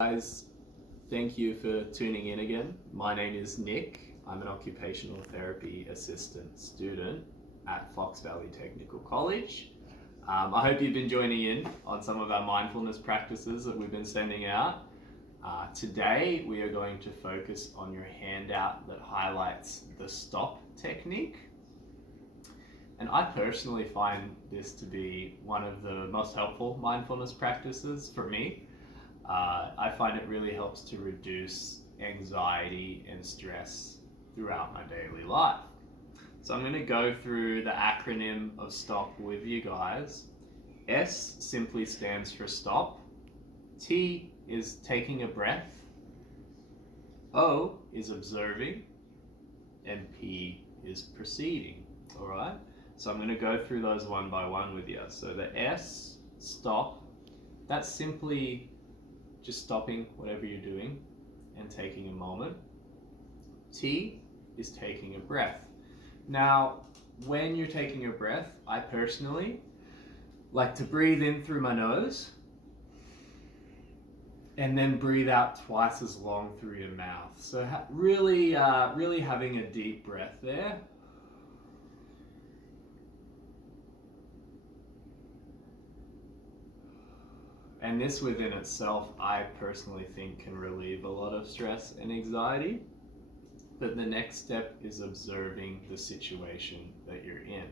Guys, thank you for tuning in again. My name is Nick. I'm an occupational therapy assistant student at Fox Valley Technical College. I hope you've been joining in on some of our mindfulness practices that we've been sending out. Today we are going to focus on your handout that highlights the stop technique. And I personally find this to be one of the most helpful mindfulness practices for me. I find it really helps to reduce anxiety and stress throughout my daily life. So I'm going to go through the acronym of STOP with you guys. S simply stands for stop. T is taking a breath. O is observing. And P is proceeding. All right? So I'm going to go through those one by one with you. So the S, stop, that's simply just stopping whatever you're doing and taking a moment. T is taking a breath. Now, when you're taking a breath, I personally like to breathe in through my nose and then breathe out twice as long through your mouth. So really having a deep breath there. And this within itself, I personally think can relieve a lot of stress and anxiety. But the next step is observing the situation that you're in.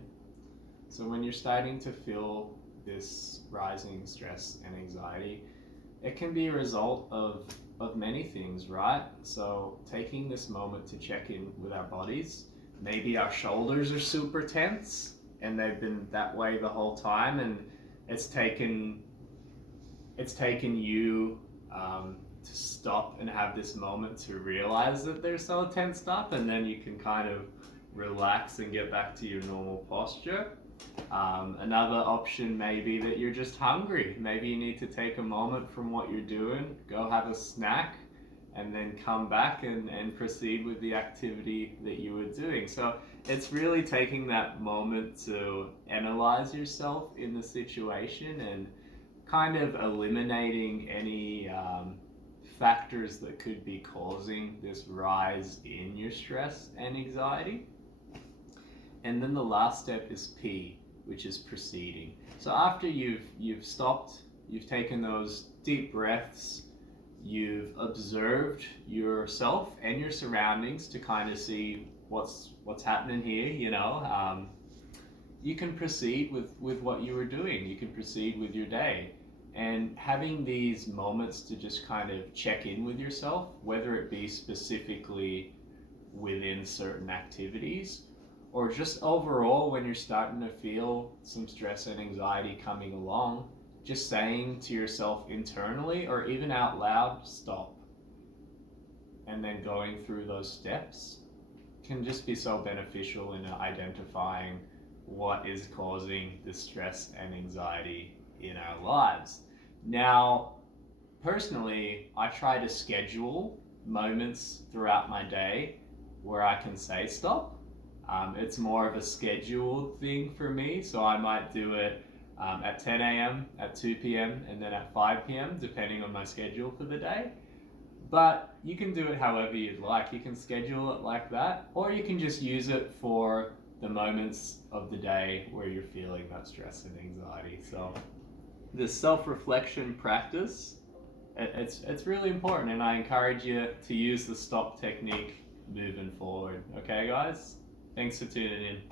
So when you're starting to feel this rising stress and anxiety, it can be a result of many things, right? So taking this moment to check in with our bodies. Maybe our shoulders are super tense and they've been that way the whole time, and it's taken you to stop and have this moment to realize that they're so tensed up, and then you can kind of relax and get back to your normal posture. Another option may be that you're just hungry. Maybe you need to take a moment from what you're doing, go have a snack, and then come back and proceed with the activity that you were doing. So it's really taking that moment to analyze yourself in the situation and kind of eliminating any factors that could be causing this rise in your stress and anxiety. And then the last step is P, which is proceeding. So after you've stopped, you've taken those deep breaths, you've observed yourself and your surroundings to kind of see what's happening here, you can proceed with what you were doing. You can proceed with your day. And having these moments to just kind of check in with yourself, whether it be specifically within certain activities or just overall when you're starting to feel some stress and anxiety coming along, just saying to yourself internally or even out loud, stop. And then going through those steps can just be so beneficial in identifying what is causing the stress and anxiety in our lives. Now, personally, I try to schedule moments throughout my day where I can say stop. It's more of a scheduled thing for me, so I might do it at 10 a.m., at 2 p.m., and then at 5 p.m., depending on my schedule for the day. But you can do it however you'd like. You can schedule it like that, or you can just use it for the moments of the day where you're feeling that stress and anxiety. So this self-reflection practice, it's really important, and I encourage you to use the stop technique moving forward. Okay, guys? Thanks for tuning in.